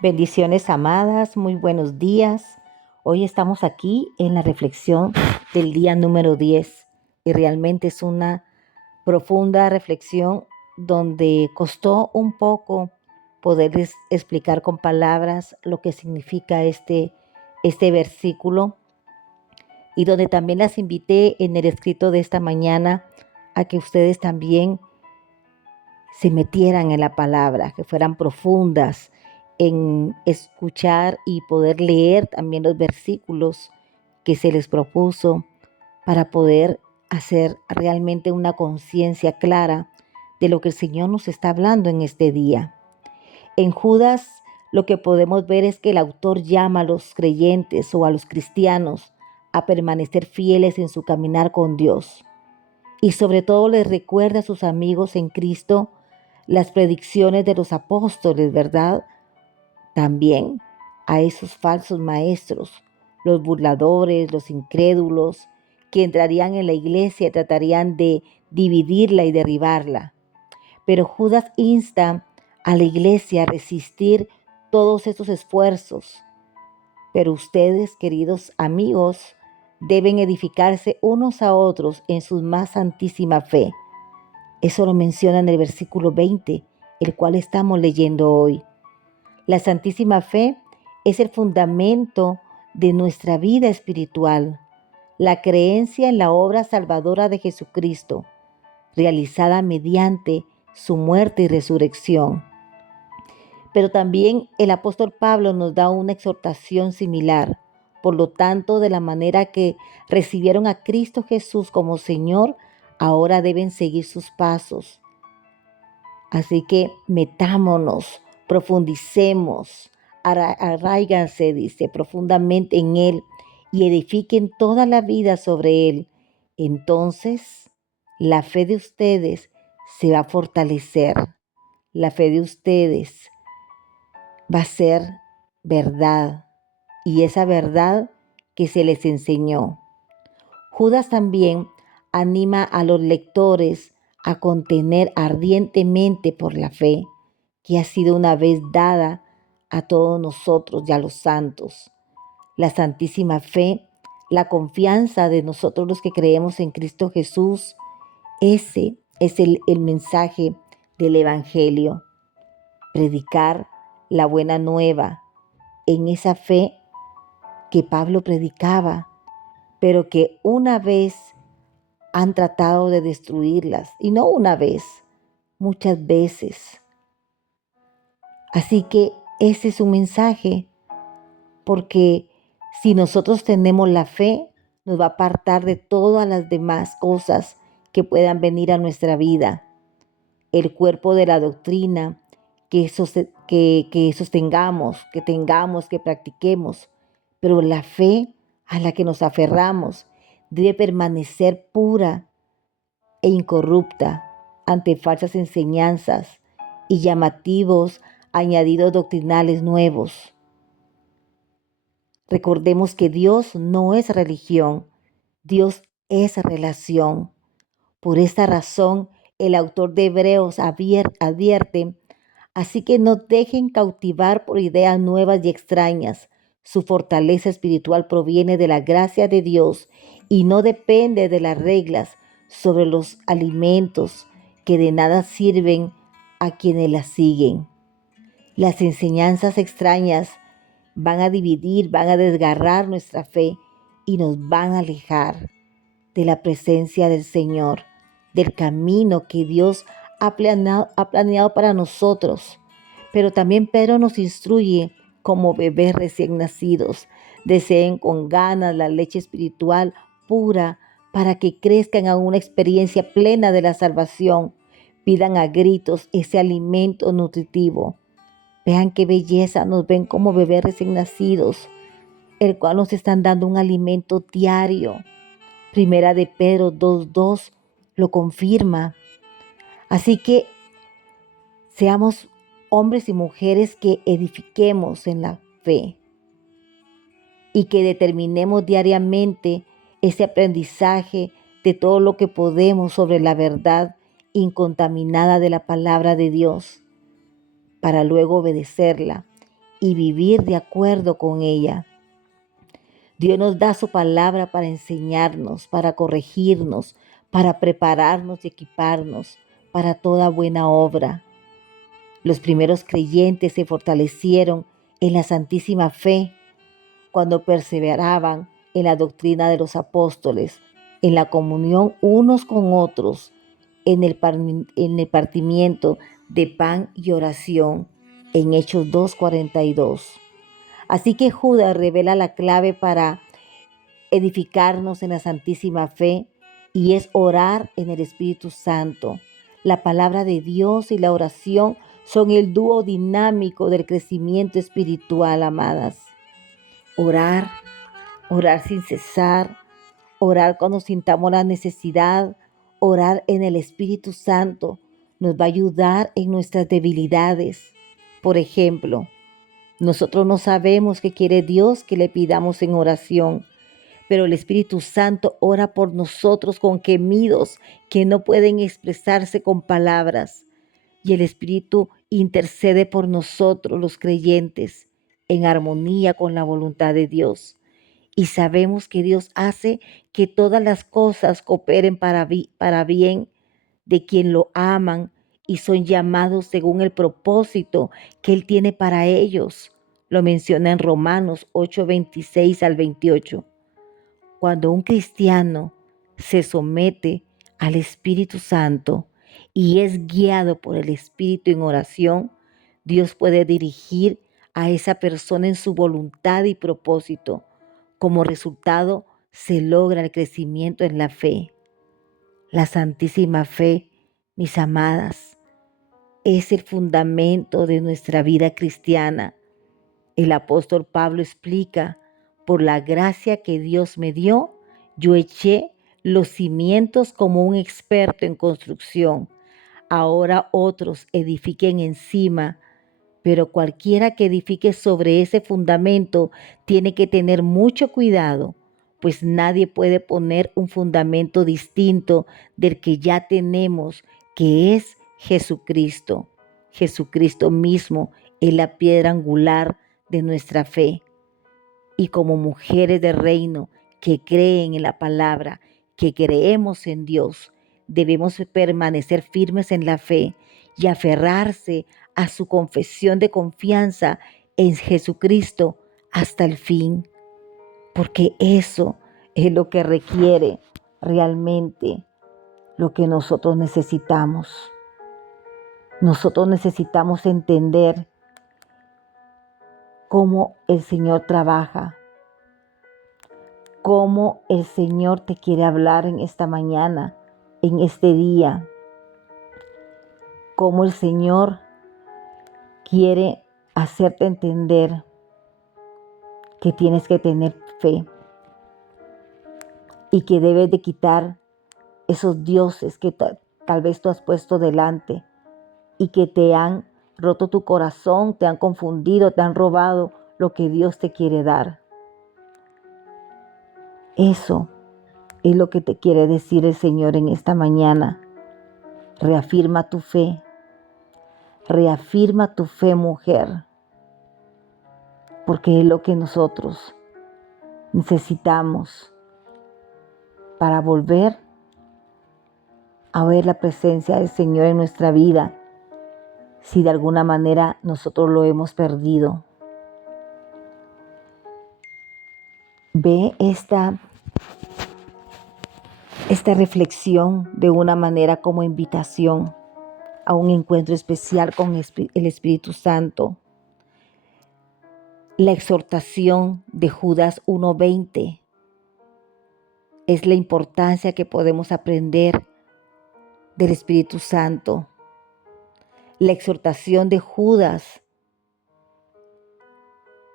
Bendiciones amadas, muy buenos días. Hoy estamos aquí en la reflexión del día número 10 y realmente es una profunda reflexión donde costó un poco poderles explicar con palabras lo que significa este versículo y donde también las invité en el escrito de esta mañana a que ustedes también se metieran en la palabra, que fueran profundas en escuchar y poder leer también los versículos que se les propuso para poder hacer realmente una conciencia clara de lo que el Señor nos está hablando en este día. En Judas lo que podemos ver es que el autor llama a los creyentes o a los cristianos a permanecer fieles en su caminar con Dios y sobre todo les recuerda a sus amigos en Cristo las predicciones de los apóstoles, ¿verdad? También a esos falsos maestros, los burladores, los incrédulos, que entrarían en la iglesia y tratarían de dividirla y derribarla. Pero Judas insta a la iglesia a resistir todos esos esfuerzos. Pero ustedes, queridos amigos, deben edificarse unos a otros en su más santísima fe. Eso lo menciona en el versículo 20, el cual estamos leyendo hoy. La santísima fe es el fundamento de nuestra vida espiritual, la creencia en la obra salvadora de Jesucristo, realizada mediante su muerte y resurrección. Pero también el apóstol Pablo nos da una exhortación similar. Por lo tanto, de la manera que recibieron a Cristo Jesús como Señor, ahora deben seguir sus pasos. Así que metámonos, profundicemos, arráiganse, dice, profundamente en Él y edifiquen toda la vida sobre Él. Entonces, la fe de ustedes se va a fortalecer. La fe de ustedes va a ser verdad y esa verdad que se les enseñó. Judas también anima a los lectores a contener ardientemente por la fe que ha sido una vez dada a todos nosotros y a los santos. La santísima fe, la confianza de nosotros los que creemos en Cristo Jesús, ese es el mensaje del Evangelio. Predicar la buena nueva en esa fe que Pablo predicaba, pero que una vez han tratado de destruirlas, y no una vez, muchas veces. Así que ese es un mensaje, porque si nosotros tenemos la fe, nos va a apartar de todas las demás cosas que puedan venir a nuestra vida. El cuerpo de la doctrina que sostengamos, que tengamos, que practiquemos, pero la fe a la que nos aferramos debe permanecer pura e incorrupta ante falsas enseñanzas y llamativos añadidos doctrinales nuevos. Recordemos que Dios no es religión, Dios es relación. Por esta razón, el autor de Hebreos advierte, así que no dejen cautivar por ideas nuevas y extrañas. Su fortaleza espiritual proviene de la gracia de Dios y no depende de las reglas sobre los alimentos que de nada sirven a quienes las siguen. Las enseñanzas extrañas van a dividir, van a desgarrar nuestra fe y nos van a alejar de la presencia del Señor, del camino que Dios ha planeado para nosotros. Pero también Pedro nos instruye como bebés recién nacidos. Deseen con ganas la leche espiritual pura para que crezcan a una experiencia plena de la salvación. Pidan a gritos ese alimento nutritivo. Vean qué belleza, nos ven como bebés recién nacidos, el cual nos están dando un alimento diario. Primera de Pedro 2:2 lo confirma. Así que seamos hombres y mujeres que edifiquemos en la fe y que determinemos diariamente ese aprendizaje de todo lo que podemos sobre la verdad incontaminada de la palabra de Dios para luego obedecerla y vivir de acuerdo con ella. Dios nos da su palabra para enseñarnos, para corregirnos, para prepararnos y equiparnos para toda buena obra. Los primeros creyentes se fortalecieron en la santísima fe cuando perseveraban en la doctrina de los apóstoles, en la comunión unos con otros, en el partimiento de pan y oración, en Hechos 2:42. Así que Judas revela la clave para edificarnos en la santísima fe y es orar en el Espíritu Santo. La palabra de Dios y la oración son el dúo dinámico del crecimiento espiritual, amadas. Orar, orar sin cesar, orar cuando sintamos la necesidad, orar en el Espíritu Santo nos va a ayudar en nuestras debilidades. Por ejemplo, nosotros no sabemos qué quiere Dios que le pidamos en oración, pero el Espíritu Santo ora por nosotros con gemidos que no pueden expresarse con palabras. Y el Espíritu intercede por nosotros, los creyentes, en armonía con la voluntad de Dios. Y sabemos que Dios hace que todas las cosas cooperen para bien de quien lo aman y son llamados según el propósito que Él tiene para ellos. Lo menciona en Romanos 8:26 al 28. Cuando un cristiano se somete al Espíritu Santo y es guiado por el Espíritu en oración, Dios puede dirigir a esa persona en su voluntad y propósito. Como resultado, se logra el crecimiento en la fe. La santísima fe, mis amadas, es el fundamento de nuestra vida cristiana. El apóstol Pablo explica: por la gracia que Dios me dio, yo eché los cimientos como un experto en construcción. Ahora otros edifiquen encima, pero cualquiera que edifique sobre ese fundamento tiene que tener mucho cuidado, pues nadie puede poner un fundamento distinto del que ya tenemos, que es Jesucristo. Jesucristo mismo es la piedra angular de nuestra fe. Y como mujeres de reino que creen en la palabra, que creemos en Dios, debemos permanecer firmes en la fe y aferrarse a su confesión de confianza en Jesucristo hasta el fin, porque eso es lo que requiere realmente lo que nosotros necesitamos. Nosotros necesitamos entender cómo el Señor trabaja, cómo el Señor te quiere hablar en esta mañana, en este día, cómo el Señor quiere hacerte entender que tienes que tener fe y que debes de quitar esos dioses que tal vez tú has puesto delante y que te han roto tu corazón, te han confundido, te han robado lo que Dios te quiere dar. Eso es lo que te quiere decir el Señor en esta mañana. Reafirma tu fe. Reafirma tu fe, mujer, porque es lo que nosotros necesitamos para volver a ver la presencia del Señor en nuestra vida, si de alguna manera nosotros lo hemos perdido. Ve esta reflexión de una manera como invitación a un encuentro especial con el Espíritu Santo. La exhortación de Judas 1:20 es la importancia que podemos aprender del Espíritu Santo. La exhortación de Judas,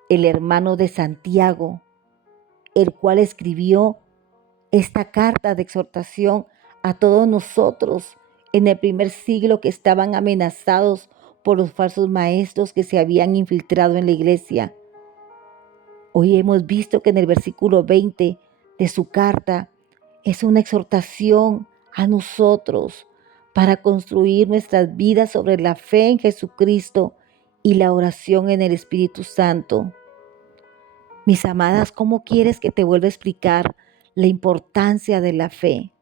el hermano de Santiago, el cual escribió esta carta de exhortación a todos nosotros en el primer siglo que estaban amenazados por los falsos maestros que se habían infiltrado en la iglesia. Hoy hemos visto que en el versículo 20 de su carta es una exhortación a nosotros para construir nuestras vidas sobre la fe en Jesucristo y la oración en el Espíritu Santo. Mis amadas, ¿cómo quieres que te vuelva a explicar la importancia de la fe?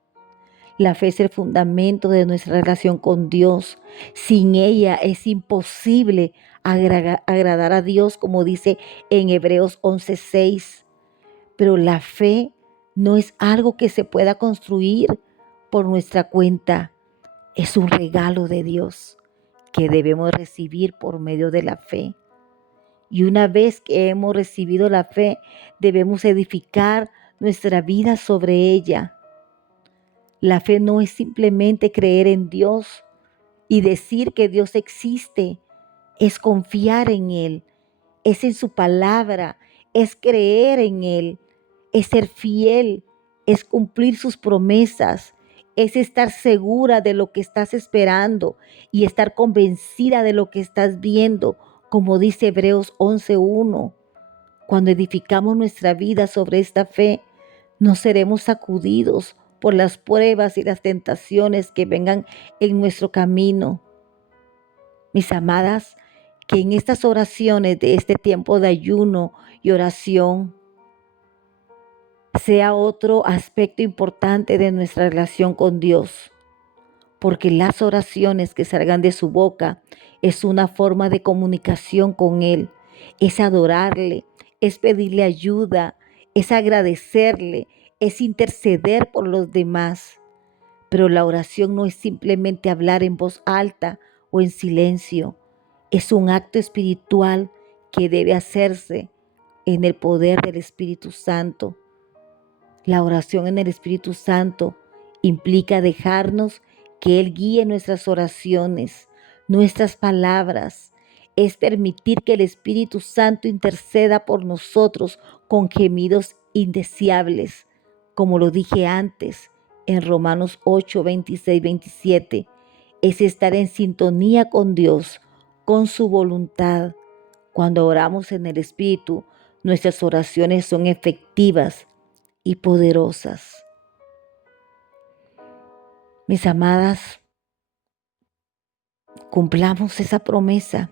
La fe es el fundamento de nuestra relación con Dios. Sin ella es imposible agradar a Dios, como dice en Hebreos 11:6. Pero la fe no es algo que se pueda construir por nuestra cuenta. Es un regalo de Dios que debemos recibir por medio de la fe. Y una vez que hemos recibido la fe, debemos edificar nuestra vida sobre ella. La fe no es simplemente creer en Dios y decir que Dios existe, es confiar en Él, es en su palabra, es creer en Él, es ser fiel, es cumplir sus promesas, es estar segura de lo que estás esperando y estar convencida de lo que estás viendo, como dice Hebreos 11:1. Cuando edificamos nuestra vida sobre esta fe, no seremos sacudidos por las pruebas y las tentaciones que vengan en nuestro camino. Mis amadas, que en estas oraciones de este tiempo de ayuno y oración sea otro aspecto importante de nuestra relación con Dios, porque las oraciones que salgan de su boca es una forma de comunicación con Él, es adorarle, es pedirle ayuda, es agradecerle, es interceder por los demás. Pero la oración no es simplemente hablar en voz alta o en silencio, es un acto espiritual que debe hacerse en el poder del Espíritu Santo. La oración en el Espíritu Santo implica dejarnos que Él guíe nuestras oraciones, nuestras palabras. Es permitir que el Espíritu Santo interceda por nosotros con gemidos indeseables, como lo dije antes en Romanos 8, 26, 27. Es estar en sintonía con Dios, con su voluntad. Cuando oramos en el Espíritu, nuestras oraciones son efectivas y poderosas. Mis amadas, cumplamos esa promesa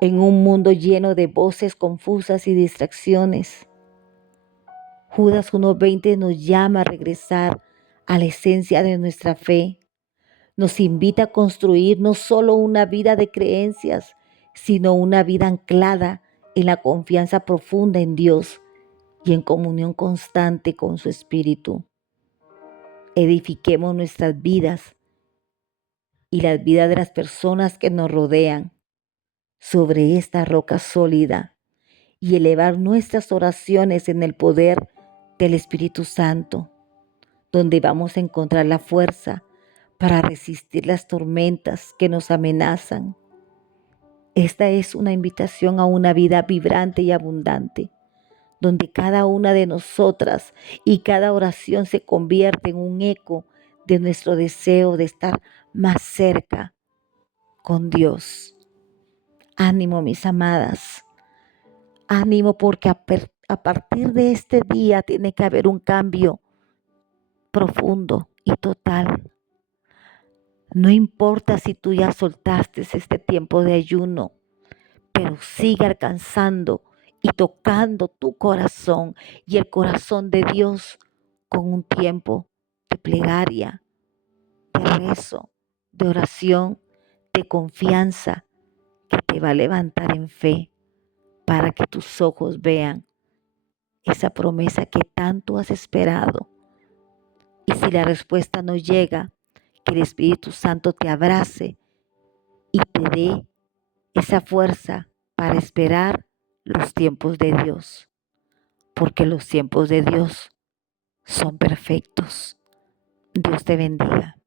en un mundo lleno de voces confusas y distracciones. Judas 1:20 nos llama a regresar a la esencia de nuestra fe. Nos invita a construir no solo una vida de creencias, sino una vida anclada en la confianza profunda en Dios y en comunión constante con su Espíritu. Edifiquemos nuestras vidas y las vidas de las personas que nos rodean sobre esta roca sólida y elevar nuestras oraciones en el poder del Espíritu Santo, donde vamos a encontrar la fuerza para resistir las tormentas que nos amenazan. Esta es una invitación a una vida vibrante y abundante, donde cada una de nosotras y cada oración se convierte en un eco de nuestro deseo de estar más cerca con Dios. Ánimo, mis amadas. Ánimo, porque a partir de este día tiene que haber un cambio profundo y total. No importa si tú ya soltaste este tiempo de ayuno, pero sigue alcanzando y tocando tu corazón y el corazón de Dios con un tiempo de plegaria, de rezo, de oración, de confianza que te va a levantar en fe para que tus ojos vean esa promesa que tanto has esperado. Y si la respuesta no llega, que el Espíritu Santo te abrace y te dé esa fuerza para esperar los tiempos de Dios, porque los tiempos de Dios son perfectos. Dios te bendiga.